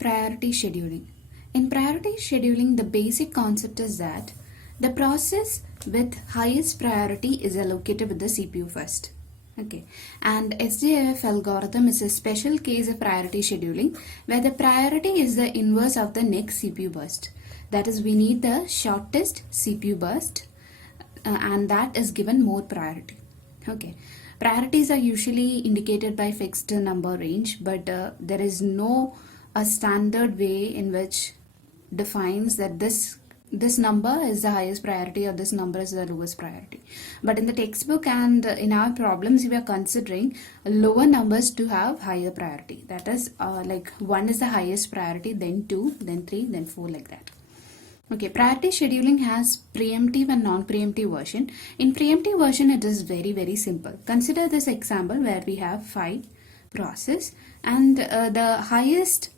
Priority scheduling. In priority scheduling, the basic concept is that the process with highest priority is allocated with the CPU first. Okay, and SJF algorithm is a special case of priority scheduling where the priority is the inverse of the next CPU burst. That is, we need the shortest CPU burst and that is given more priority. Okay, priorities are usually indicated by fixed number range, but there is no a standard way in which defines that this number is the highest priority or this number is the lowest priority. But in the textbook and in our problems, we are considering lower numbers to have higher priority. That is like 1 is the highest priority, then 2, then 3, then 4, like that. Okay, priority scheduling has preemptive and non-preemptive version. In preemptive version, it is very simple. Consider this example where we have 5 process and the highest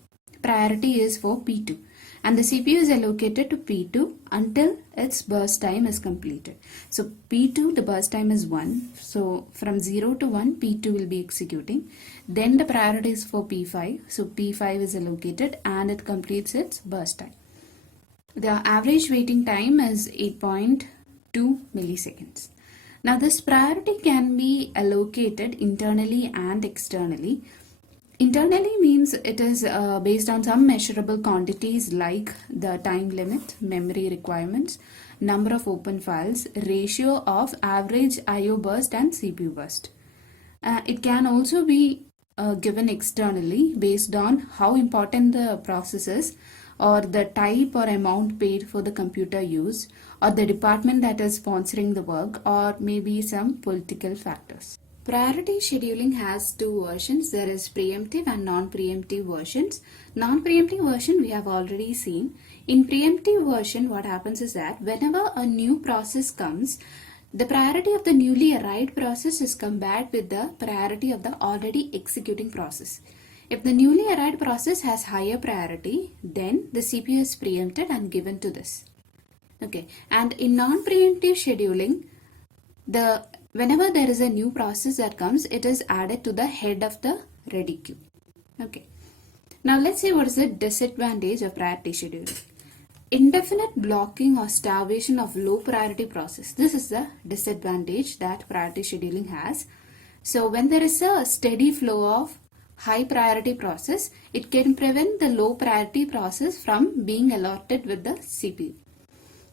priority is for P2 and the CPU is allocated to P2 until its burst time is completed. So P2, the burst time is 1. So from 0 to 1, P2 will be executing. Then the priority is for P5. So P5 is allocated and it completes its burst time. The average waiting time is 8.2 milliseconds. Now this priority can be allocated internally and externally. Internally means it is based on some measurable quantities like the time limit, memory requirements, number of open files, ratio of average IO burst and CPU burst. It can also be given externally based on how important the process is, or the type or amount paid for the computer use, or the department that is sponsoring the work, or maybe some political factors. Priority scheduling has 2 versions. There is preemptive and non-preemptive versions. Non-preemptive version we have already seen. In preemptive version, what happens is that whenever a new process comes, the priority of the newly arrived process is compared with the priority of the already executing process. If the newly arrived process has higher priority, then the CPU is preempted and given to this. Okay, and in non-preemptive scheduling, whenever there is a new process that comes, it is added to the head of the ready queue. Okay, now let's see what is the disadvantage of priority scheduling. Indefinite blocking or starvation of low priority process. This is the disadvantage that priority scheduling has. So when there is a steady flow of high priority process, it can prevent the low priority process from being allotted with the CPU.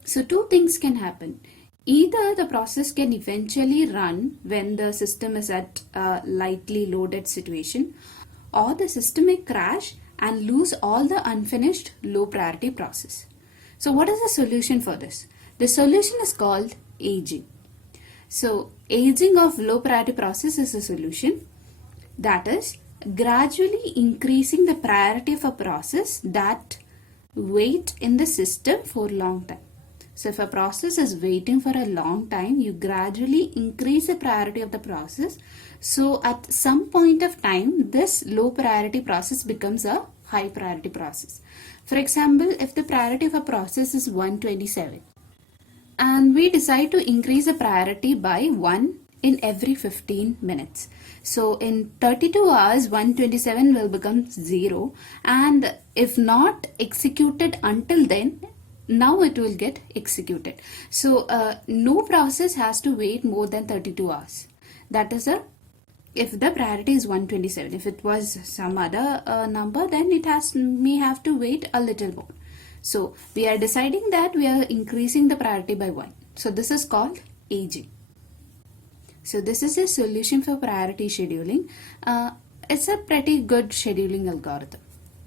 So 2 things can happen. Either the process can eventually run when the system is at a lightly loaded situation, or the system may crash and lose all the unfinished low priority process. So what is the solution for this? The solution is called aging. So aging of low priority process is a solution, that is gradually increasing the priority of a process that wait in the system for a long time. So if a process is waiting for a long time, you gradually increase the priority of the process. So at some point of time, this low priority process becomes a high priority process. For example, if the priority of a process is 127 and we decide to increase the priority by 1 in every 15 minutes. So in 32 hours, 127 will become 0, and if not executed until then, now it will get executed. So no process has to wait more than 32 hours. That is if the priority is 127. If it was some other number, then it may have to wait a little more. So we are deciding that we are increasing the priority by 1. So this is called aging. So this is a solution for priority scheduling. It's a pretty good scheduling algorithm.